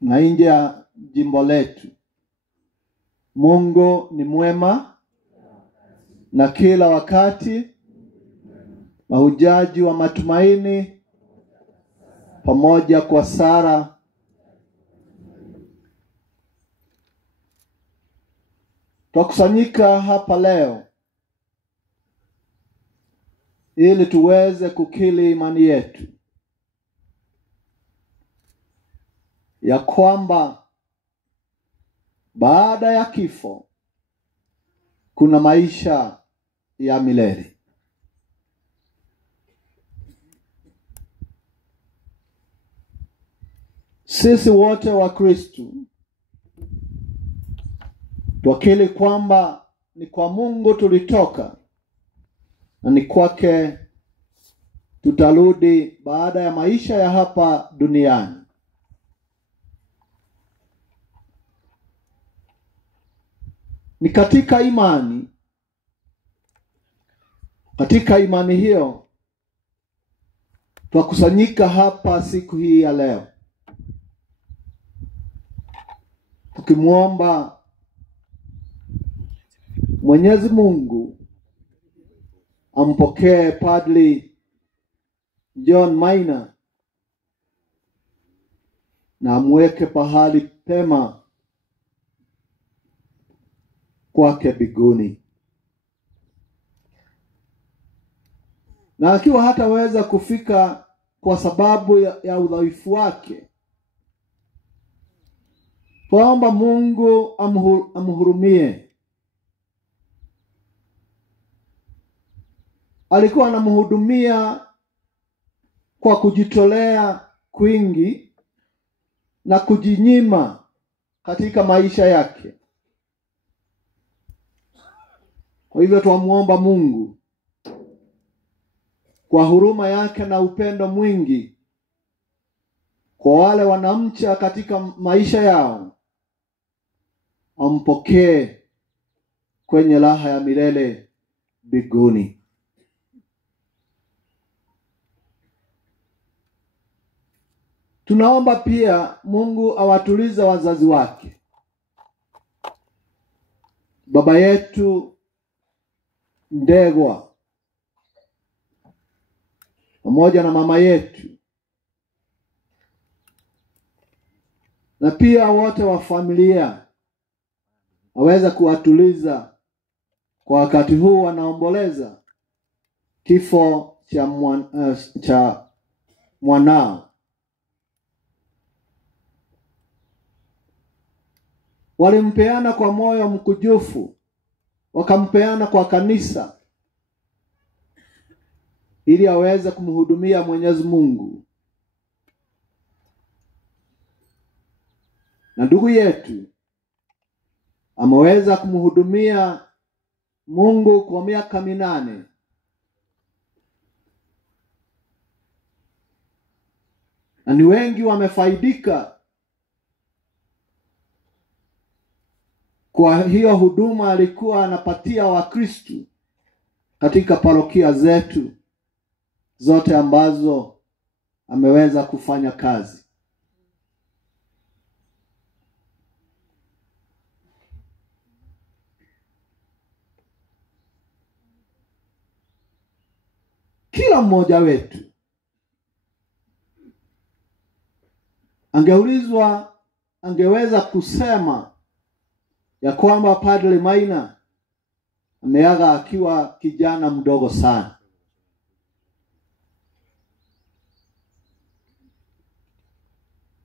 na nje ya jimbo letu. Mungu ni mwema na kila wakati. Mahujaji wa matumaini pamoja kwa Sara tukusanyika hapa leo ili tuweze kukiri imani yetu ya kwamba baada ya kifo kuna maisha ya milele. Sisi wote wa Kristo twakiri kwamba ni kwa Mungu tulitoka na ni kwake tutarudi baada ya maisha ya hapa duniani. Ni katika imani hiyo twakusanyika hapa siku hii ya leo, tukimuomba Mwenyezi Mungu ampokee Padri John Maina na amweke pahali pema kwake mbinguni. Na akiwa hataweza kufika kwa sababu ya udhaifu wake, tuomba Mungu amhurumie. Alikuwa anamhudumia kwa kujitolea kwingi na kujinyima katika maisha yake. Kwa hivyo twamuomba Mungu kwa huruma yake na upendo mwingi kwa wale wanamcha katika maisha yao, ampokee kwenye raha ya milele mbinguni. Tunaomba pia Mungu awatulize wazazi wake, baba yetu Ndegwa pamoja na mama yetu, na pia wote wa familia aweza kuwatuliza kwa wakati huu wanaomboleza kifo cha mwanao. Walimpeana kwa moyo mkujufu, wakampeana kwa kanisa ili aweze kumhudumia Mwenyezi Mungu. Na ndugu yetu ameweza kumhudumia Mungu kwa miaka 8. Na ni wengi wamefaidika kwa hiyo huduma alikuwa anapatia Wakristo katika parokia zetu zote ambazo ameweza kufanya kazi. Kila mmoja wetu angeulizwa, angeweza kusema ya kwamba Padri Maina ameaga akiwa kijana mdogo sana.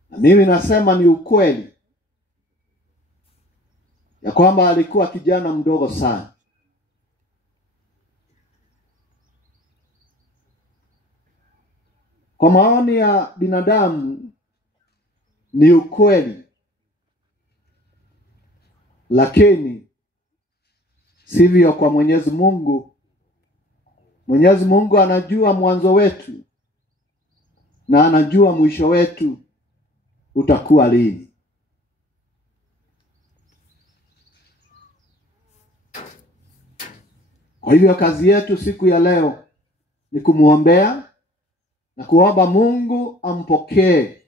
Na mimi nasema ni ukweli ya kwamba alikuwa kijana mdogo sana. Kwa maoni ya binadamu ni ukweli, lakini sivyo kwa Mwenyezi Mungu. Mwenyezi Mungu anajua mwanzo wetu na anajua mwisho wetu utakuwa lini. Kwa hivyo kazi yetu siku ya leo ni kumuombea na kuomba Mungu ampokee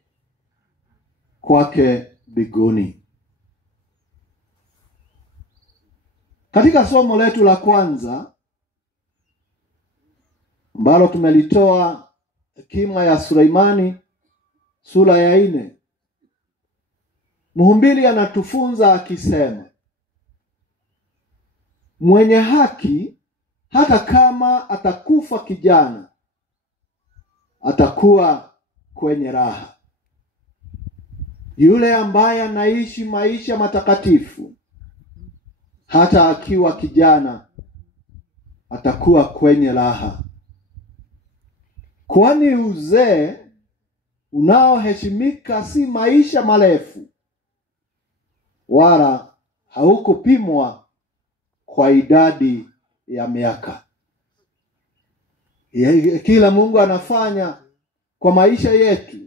kwake mbinguni. Katika somo letu la kwanza ambalo tumelitoa hekima ya Suleimani sura ya 4, mhubiri anatufunza akisema, mwenye haki hata kama atakufa kijana atakuwa kwenye raha. Yule ambaye anaishi maisha matakatifu hata akiwa kijana atakuwa kwenye raha. Kwani uzee unaoheshimika si maisha marefu, wala haukupimwa kwa idadi ya miaka. Kila Mungu anafanya kwa maisha yetu,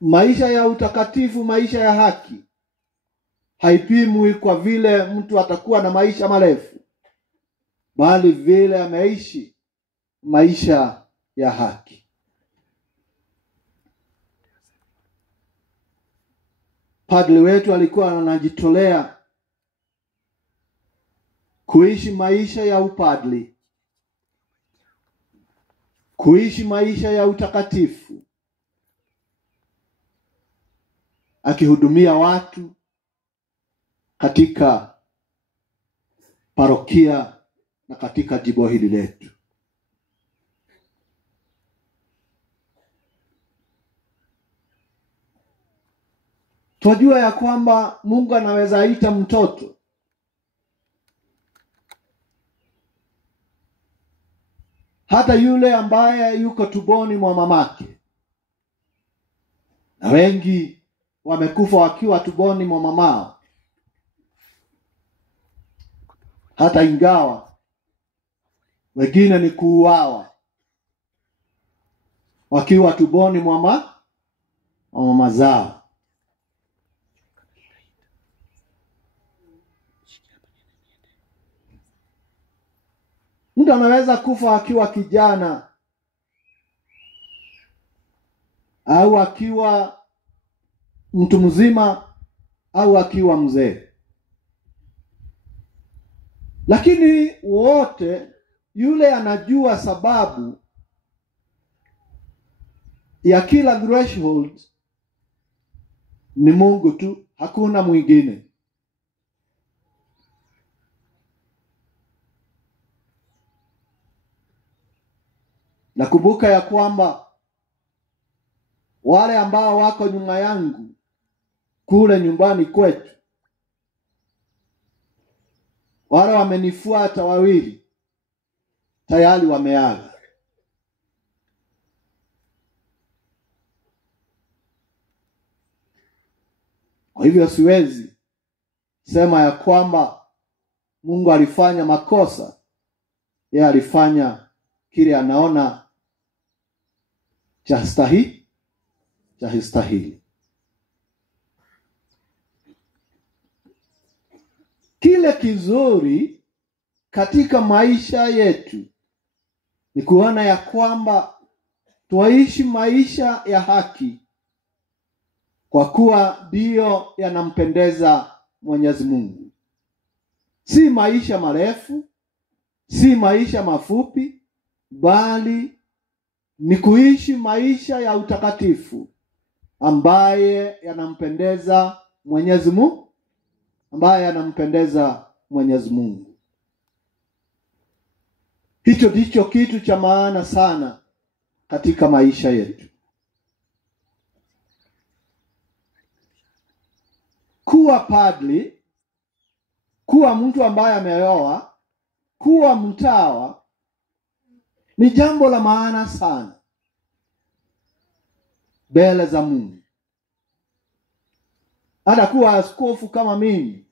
maisha ya utakatifu, maisha ya haki, haipimwi kwa vile mtu atakuwa na maisha marefu, bali vile ameishi maisha ya haki. Padri wetu alikuwa anajitolea kuishi maisha ya upadri, kuishi maisha ya utakatifu, akihudumia watu katika parokia na katika jimbo hili letu. Tunajua ya kwamba Mungu anaweza ita mtoto hata yule ambaye yuko tumboni mwa mamake, na wengi wamekufa wakiwa tumboni mwa mamao, hata ingawa wengine ni kuuawa wakiwa tumboni mwa mama zao. Mtu anaweza kufa akiwa kijana au akiwa mtu mzima au akiwa mzee, lakini wote yule anajua sababu ya kila threshold ni Mungu tu, hakuna mwingine. Nakumbuka ya kwamba wale ambao wako nyuma yangu kule nyumbani kwetu, wale wamenifuata wawili tayari wameaga. Kwa hivyo siwezi sema ya kwamba Mungu alifanya makosa. Yeye alifanya kile anaona cha stahili. Kile kizuri katika maisha yetu ni kuona ya kwamba tuishi maisha ya haki, kwa kuwa ndio yanampendeza Mwenyezi Mungu. Si maisha marefu, si maisha mafupi, bali ni kuishi maisha ya utakatifu ambaye yanampendeza Mwenyezi Mungu, Hicho ndicho kitu cha maana sana katika maisha yetu. Kuwa padri, kuwa mtu ambaye ameoa, kuwa mtawa ni jambo la maana sana mbele za Mungu. Hata kuwa askofu kama mimi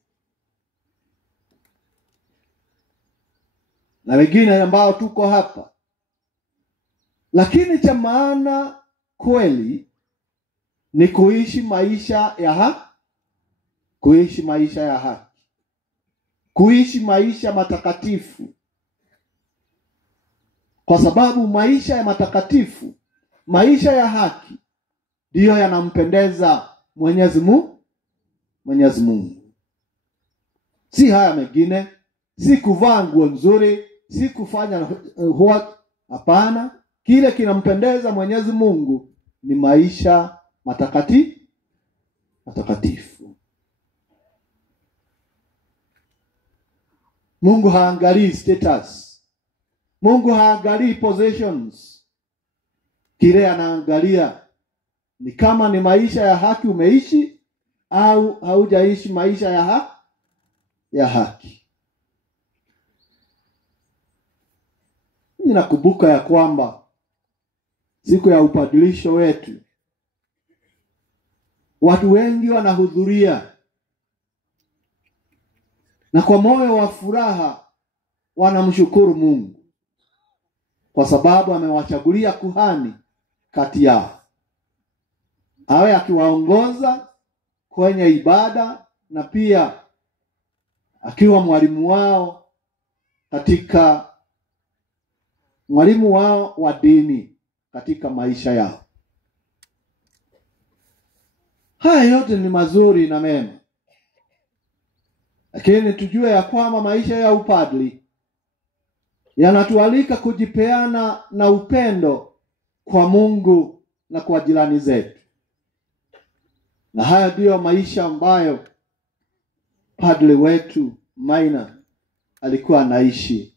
na wengine ambao tuko hapa, lakini cha maana kweli ni kuishi maisha ya haki, kuishi maisha matakatifu, kwa sababu maisha ya matakatifu maisha ya haki ndiyo yanampendeza Mwenyezi Mungu. Si haya mengine, si kuvaa nguo nzuri, si kufanya hapana. Kile kinampendeza Mwenyezi Mungu ni maisha matakatifu. Mungu haangalii status. Mungu haangalii possessions. Kile anaangalia ni kama ni maisha ya haki umeishi au haujaishi maisha ya haki. Ninakumbuka ya kwamba siku ya upadilisho wetu watu wengi wanahudhuria, na kwa moyo wa furaha wanamshukuru Mungu kwa sababu amewachagulia kuhani kati yao, awe akiwaongoza kwenye ibada na pia akiwa mwalimu wao wa dini katika maisha yao. Haya yote ni mazuri na mema, lakini tujue ya kwamba maisha ya upadri yanatualika kujipeana na upendo kwa Mungu na kwa jirani zetu. Na haya ndiyo maisha ambayo padri wetu Maina alikuwa anaishi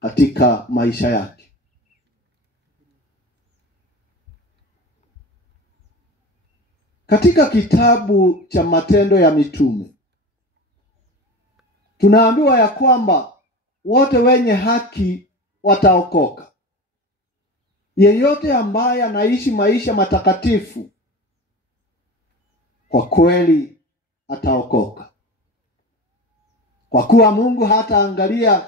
katika maisha yake. Katika kitabu cha Matendo ya Mitume tunaambiwa ya kwamba wote wenye haki wataokoka. Yeyote ambaye anaishi maisha matakatifu kwa kweli ataokoka. Kwa kuwa Mungu hataangalia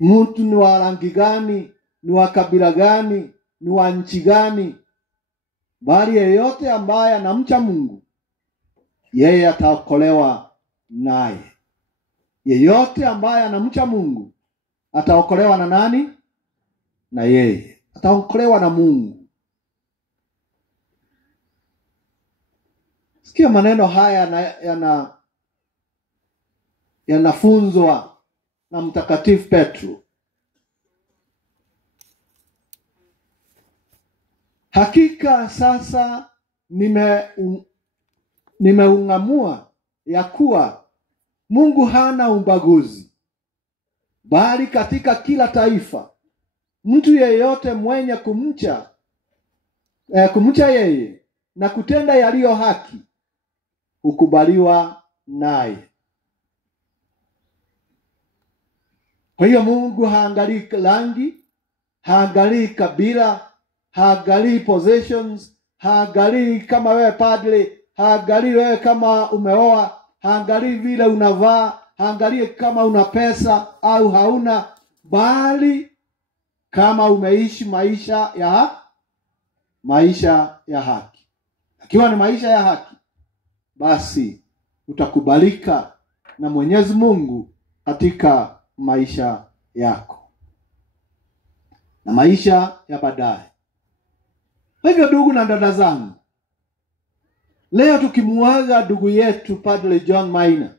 mtu ni wa rangi gani, ni wa kabila gani, ni wa nchi gani, bali yeyote ambaye anamcha Mungu yeye ataokolewa naye. Yeyote ambaye anamcha Mungu ataokolewa na nani? Na yeye. Ataokolewa na Mungu. Sikia maneno haya yanafunzwa na Mtakatifu Petro. Hakika sasa nimeung'amua ya kuwa Mungu hana ubaguzi, bali katika kila taifa mtu yeyote mwenye kumcha yeye na kutenda yaliyo haki hukubaliwa naye. Kwa hiyo Mungu haangalii rangi, haangalii kabila, haangalii possessions, haangalii kama wewe padre, haangalii wewe kama umeoa, haangalii vile unavaa, haangalii kama una pesa au hauna, bali kama umeishi maisha ya haki. Akiwa ni maisha ya haki, basi utakubalika na Mwenyezi Mungu katika maisha yako na maisha ya baadaye. Kwa hivyo ndugu na dada zangu, leo tukimuaga ndugu yetu Padre John Maina,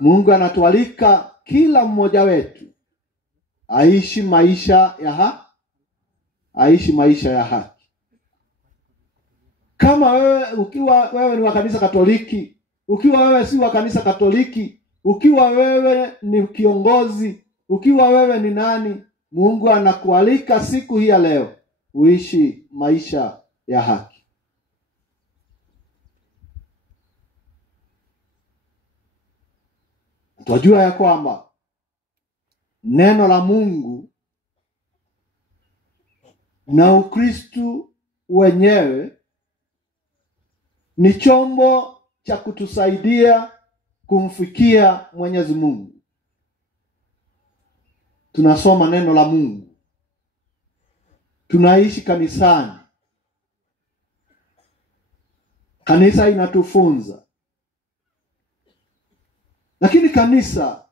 Mungu anatualika kila mmoja wetu aishi maisha ya haki. Kama ukiwa wewe ni wa kanisa Katoliki, ukiwa wewe si wa kanisa Katoliki, ukiwa wewe ni kiongozi, ukiwa wewe ni nani, Mungu anakualika siku hii ya leo uishi maisha ya haki. Tunajua ya kwamba neno la Mungu na Ukristo wenyewe ni chombo cha kutusaidia kumfikia Mwenyezi Mungu. Tunasoma neno la Mungu, tunaishi kanisani, kanisa inatufunza. Lakini kanisa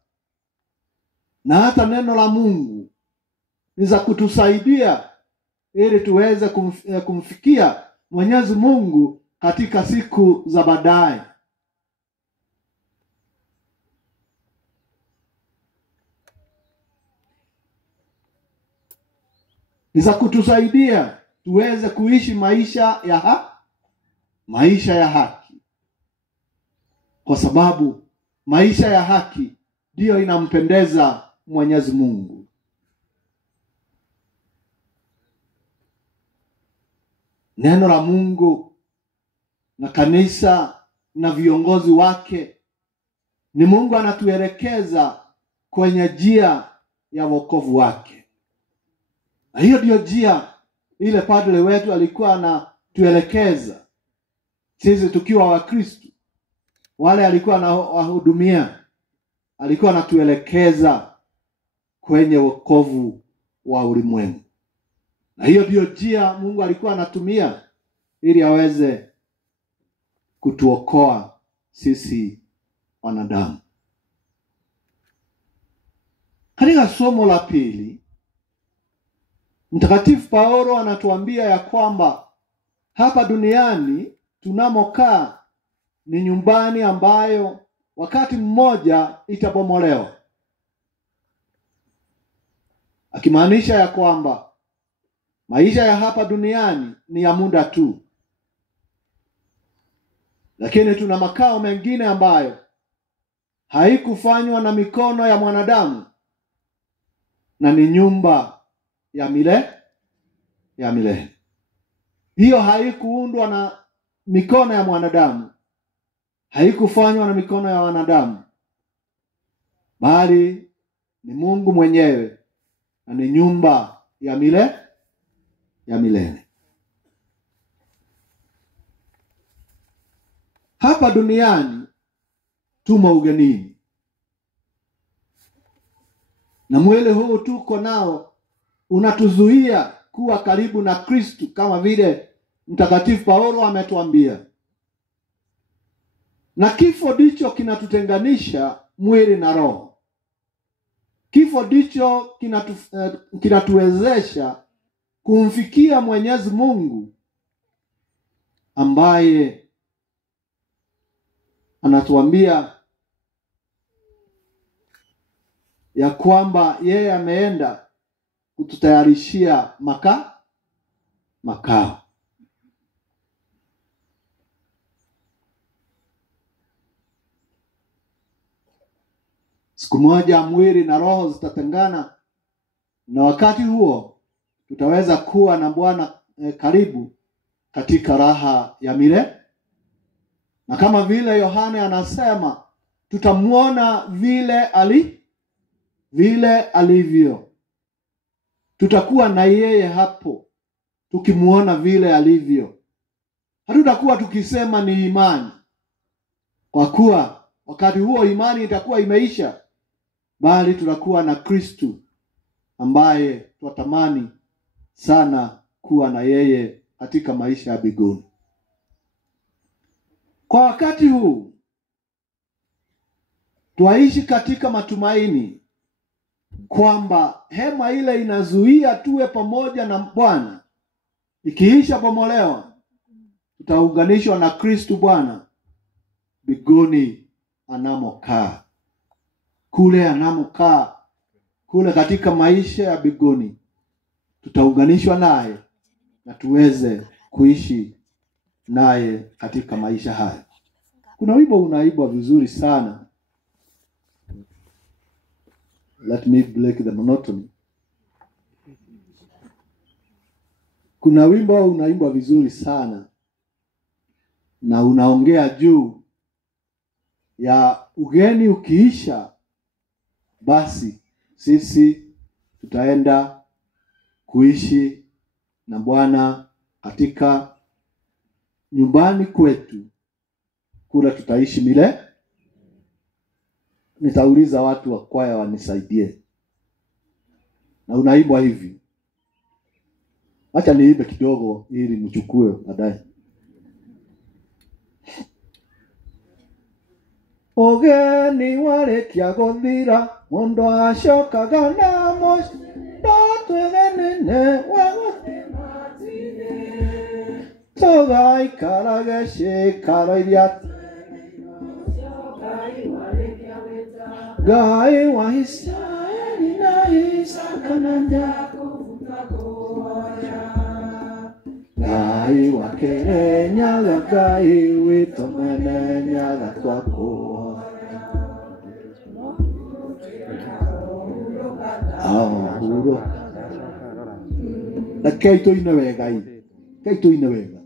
na hata neno la Mungu ni za kutusaidia ili tuweze kumfikia Mwenyezi Mungu katika siku za baadaye. Ni za kutusaidia tuweze kuishi maisha ya haki. Kwa sababu maisha ya haki ndiyo inampendeza Mwenyezi Mungu. Neno la Mungu na kanisa na viongozi wake, ni Mungu anatuelekeza kwenye njia ya wokovu wake. Na hiyo ndio njia ile padre wetu alikuwa anatuelekeza sisi tukiwa Wakristo. Wale alikuwa anawahudumia, alikuwa anatuelekeza kwenye wokovu wa ulimwengu. Na hiyo ndio njia Mungu alikuwa anatumia ili aweze kutuokoa sisi wanadamu. Katika somo la pili, Mtakatifu Paulo anatuambia ya kwamba hapa duniani tunamokaa ni nyumbani ambayo wakati mmoja itabomolewa. Akimaanisha ya kwamba maisha ya hapa duniani ni ya muda tu. Lakini tuna makao mengine ambayo haikufanywa na mikono ya mwanadamu, na ni nyumba ya milele. Hiyo haikuundwa na mikono ya mwanadamu, haikufanywa na mikono ya wanadamu, bali ni Mungu mwenyewe, na ni nyumba ya milele. Hapa duniani tumo ugenini, na mwili huu tuko nao unatuzuia kuwa karibu na Kristo, kama vile Mtakatifu Paulo ametuambia. Na kifo ndicho kinatutenganisha mwili na roho. Kifo ndicho kinatuwezesha kumfikia Mwenyezi Mungu, ambaye anatuambia ya kwamba yeye ameenda kututayarishia makao. Siku moja mwili na roho zitatengana, na wakati huo tutaweza kuwa na Bwana karibu katika raha ya milele. Na kama vile Yohane anasema, tutamuona vile alivyo. Tutakuwa na yeye hapo, tukimuona vile alivyo. Hatutakuwa tukisema ni imani, kwa kuwa wakati huo imani itakuwa imeisha, bali tutakuwa na Kristo ambaye twatamani sana kuwa na yeye katika maisha ya mbinguni. Kwa wakati huu twaishi katika matumaini kwamba hema ile inazuia tuwe pamoja na Bwana ikiisha bomolewa, tutaunganishwa na Kristo Bwana mbinguni anamokaa. Kule anamokaa, kule katika maisha ya mbinguni, tutaunganishwa naye na tuweze kuishi naye katika maisha haya. Kuna wimbo unaibwa vizuri sana. Let me break the monotony. Kuna wimbo unaimbwa vizuri sana, na unaongea juu ya ugeni ukiisha, basi sisi tutaenda kuishi na Bwana katika nyumbani kwetu, kula tutaishi milele. Nitauliza watu wa kwaya wanisaidie. Na unaibwa hivi. Acha niibe kidogo ili mchukue baadaye. Ogeni wale kia gondira, mondo ashoka gana mosh, datwe nene Togai karagashe karayat Gai wahisai nai sakananda Gai wakere nyaga gai witomene nyaga twako Ahuro Na keito ina wega Keito ina wega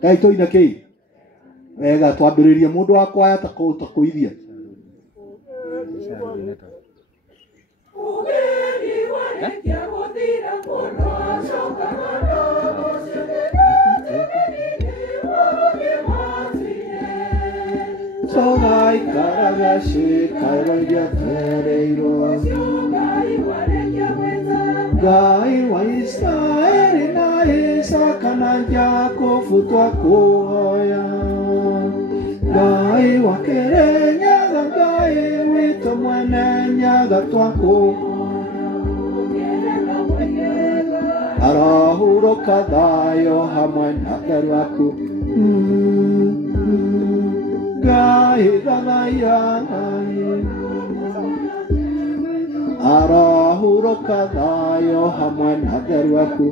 Keito ina kei Wega twambiriria mundu wakwa ya takuithia Sogai karagashi kairoya tereiro Gai waisai nai sakananja kufutwa kuhoya Gai wakere nyaga gai wito mwene nyaga twako Arahuro kadayo hamwe nakaru aku Gai danaya Arahuro kadayo hamwe nakaru aku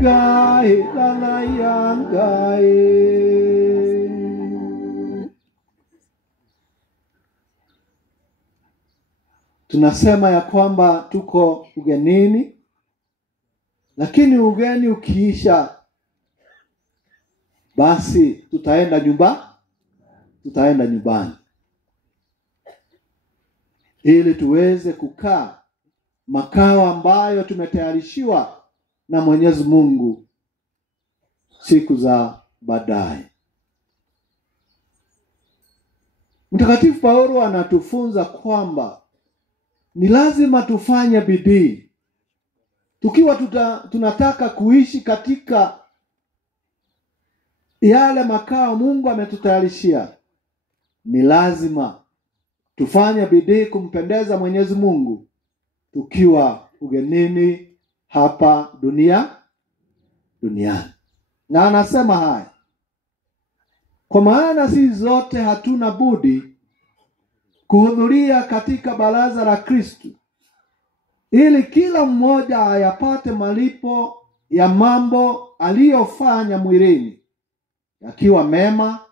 Gai danaya gai Tunasema ya kwamba tuko ugenini, lakini ugeni ukiisha, basi tutaenda nyumbani. Ili tuweze kukaa makao ambayo tumetayarishiwa na Mwenyezi Mungu siku za baadaye. Mtakatifu Paulo anatufunza kwamba ni lazima tufanye bidii tukiwa tunataka kuishi katika yale makao Mungu ametutayarishia. Ni lazima tufanye bidii kumpendeza Mwenyezi Mungu tukiwa ugenini hapa duniani. Na anasema haya kwa maana sisi zote hatuna budi kuhudhuria katika baraza la Kristo, ili kila mmoja ayapate malipo ya mambo aliyofanya mwilini, yakiwa mema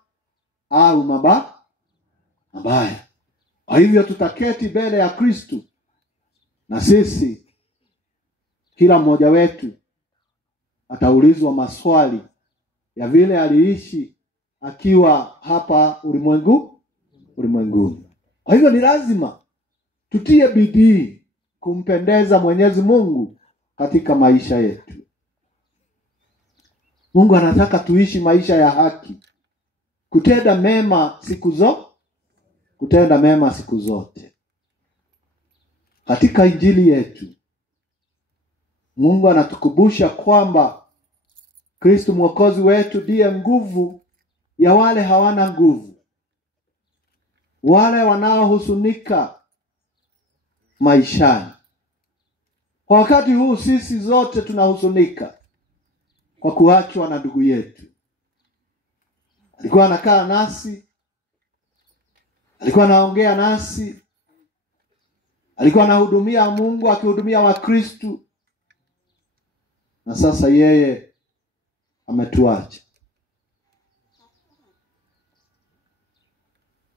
au mabaya. Kwa hivyo tutaketi mbele ya Kristo, na sisi kila mmoja wetu ataulizwa maswali ya vile aliishi akiwa hapa ulimwenguni. Kwa hivyo ni lazima tutie bidii kumpendeza Mwenyezi Mungu katika maisha yetu. Mungu anataka tuishi maisha ya haki, kutenda mema siku zote. Katika Injili yetu Mungu anatukumbusha kwamba Kristo Mwokozi wetu ndiye nguvu ya wale hawana nguvu, wale wanaohuzunika maishani. Kwa wakati huu sisi zote tunahuzunika kwa kuachwa na ndugu yetu. Alikuwa anakaa nasi, alikuwa anaongea nasi, alikuwa anahudumia Mungu, akihudumia Wakristo, na sasa yeye ametuacha.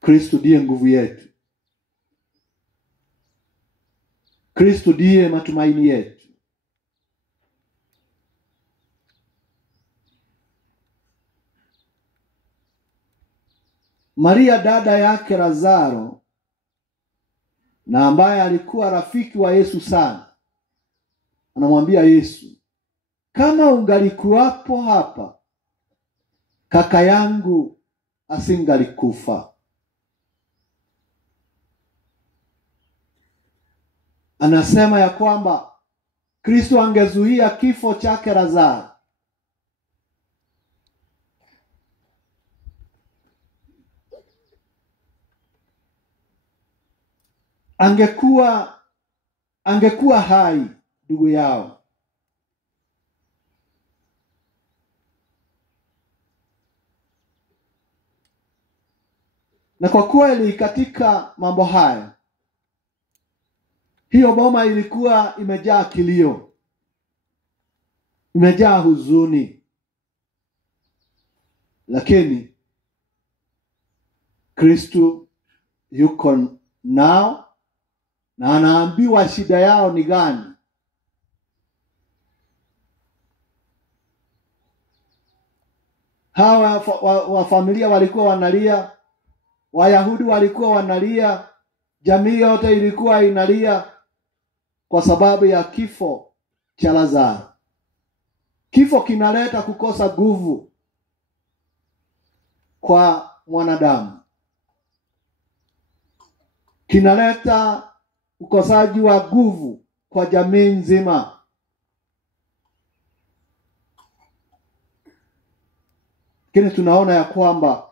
Kristo ndiye nguvu yetu. Kristo ndiye matumaini yetu. Maria dada yake Lazaro, na ambaye alikuwa rafiki wa Yesu sana, anamwambia Yesu, kama ungalikuwapo hapa, kaka yangu asingalikufa. Anasema ya kwamba Kristo angezuia kifo chake Lazaro. Angekuwa angekuwa hai ndugu yao. Na kwa kweli katika mambo haya, hiyo boma ilikuwa imejaa kilio, imejaa huzuni. Lakini Kristo yuko nao na anaambiwa shida yao ni gani. Hawa wa familia walikuwa wanalia, Wayahudi walikuwa wanalia, jamii yote ilikuwa inalia kwa sababu ya kifo cha Lazaro. Kifo kinaleta kukosa nguvu kwa mwanadamu. Kinaleta ukosaji wa nguvu kwa jamii nzima. Lakini tunaona ya kwamba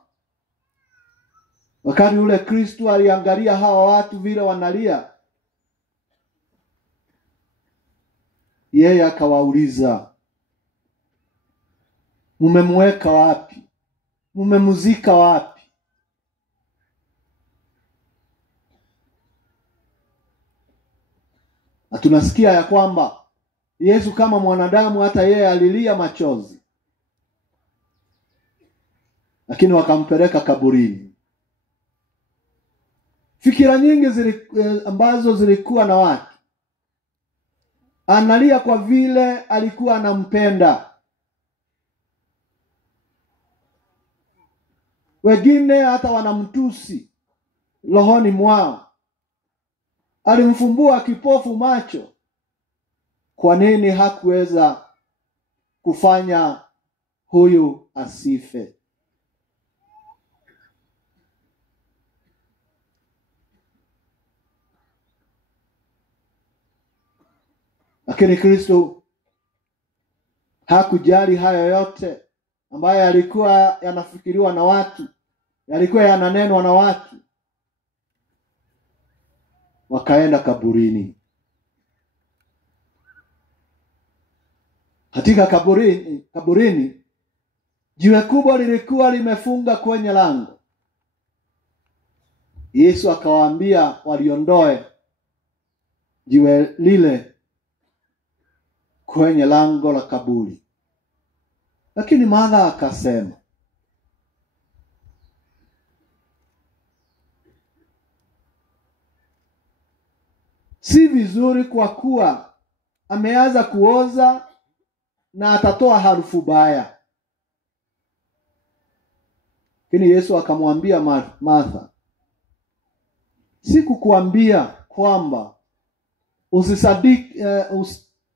wakati ule Kristo aliangalia hawa watu vile wanalia, yeye akawauliza, mumemweka wapi? Mumemuzika wapi? Na tunasikia ya kwamba Yesu kama mwanadamu hata yeye alilia machozi. Lakini wakampeleka kaburini. Fikira nyingi ambazo zilikuwa na watu. Analia kwa vile alikuwa anampenda. Wengine hata wanamtusi rohoni mwao. Alimfumbua kipofu macho. Kwa nini hakuweza kufanya huyu asife? Lakini Kristo hakujali hayo yote ambayo yalikuwa yanafikiriwa na watu, yalikuwa yananenwa na watu. Wakaenda kaburini. Katika kaburini jiwe kubwa lilikuwa limefunga kwenye lango. Yesu akawaambia waliondoe jiwe lile kwenye lango la kaburi. Lakini Martha akasema, si vizuri kwa kuwa ameanza kuoza na atatoa harufu baya. Lakini Yesu akamwambia Martha, sikukuambia kwamba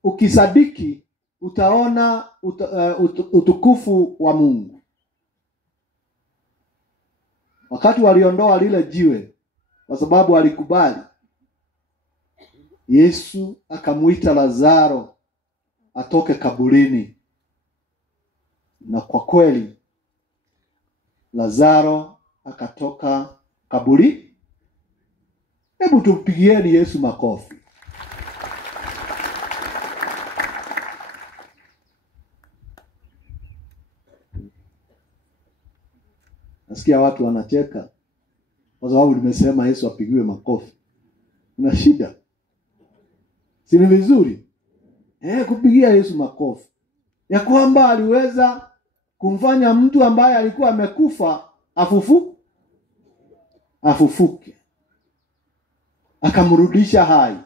ukisadiki utaona utukufu wa Mungu? Wakati waliondoa lile jiwe, kwa sababu alikubali, Yesu akamuita Lazaro atoke kaburini. Na kwa kweli Lazaro akatoka kaburi. Hebu tupigieni Yesu makofi. Nasikia watu wanacheka kwa sababu nimesema Yesu apigiwe makofi. Una shida? Si ni vizuri kupigia Yesu makofi, ya kwamba aliweza kumfanya mtu ambaye alikuwa amekufa afufuke, akamrudisha hai.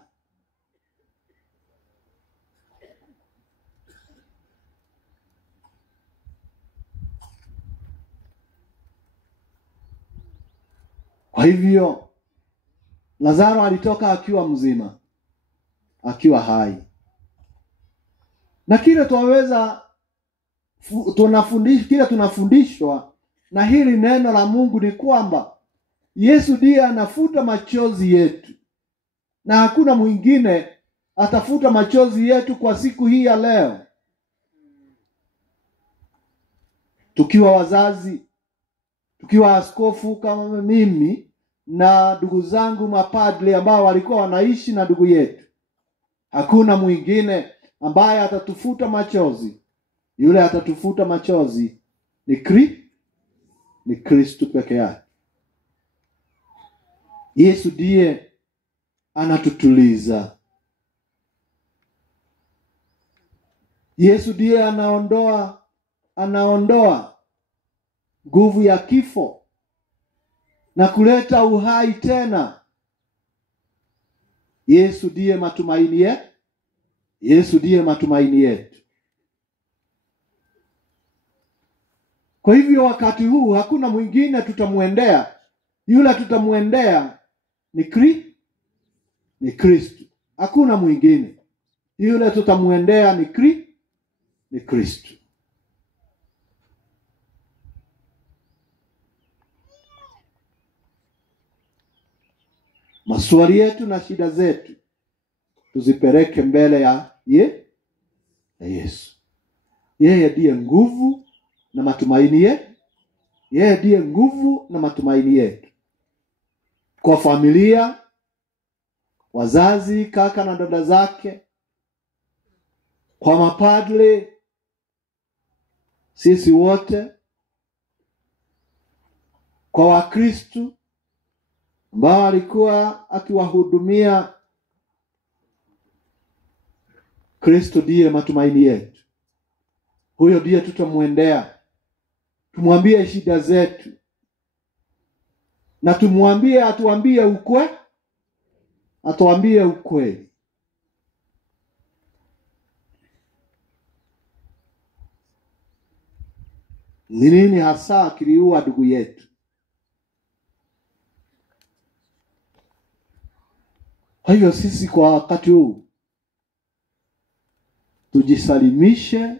Kwa hivyo Lazaro alitoka akiwa mzima, akiwa hai. Na kile tunafundishwa na hili neno la Mungu ni kwamba Yesu ndiye anafuta machozi yetu, na hakuna mwingine atafuta machozi yetu kwa siku hii ya leo. Tukiwa wazazi, tukiwa askofu kama mimi na ndugu zangu mapadri ambao walikuwa wanaishi na ndugu yetu, Hakuna mwingine ambaye atatufuta machozi. Yule atatufuta machozi ni Kristo peke yake. Yesu ndiye anatutuliza. Yesu ndiye anaondoa nguvu ya kifo na kuleta uhai tena. Yesu ndiye matumaini yetu. Yesu ndiye matumaini yetu. Kwa hivyo wakati huu hakuna mwingine tutamuendea. Yule tutamuendea ni Kristo. Hakuna mwingine. Yule tutamuendea ni Kristo. Maswali yetu na shida zetu tuzipeleke mbele ya Yesu. Yeye ndiye nguvu na matumaini yetu. Yeye ndiye nguvu na matumaini yetu. Kwa familia, wazazi, kaka na dada zake, kwa mapadre, sisi wote, kwa Wakristo ambao alikuwa akiwahudumia. Kristo ndiye matumaini yetu. Huyo ndiye tutamuendea. Tumwambie shida zetu. Na tumwambie atuambie ukweli. Ni nini hasa kiliua ndugu yetu? Kwa hivyo sisi kwa wakati huu tujisalimishe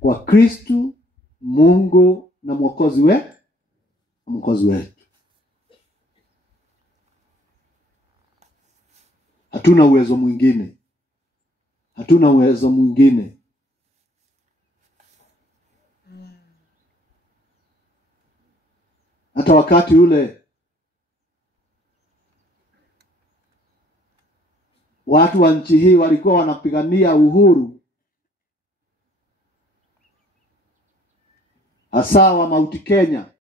kwa Kristo, Mungu na Mwokozi wetu. Hatuna uwezo mwingine. Hata wakati ule watu wa nchi hii walikuwa wanapigania uhuru, hasa wa Mount Kenya.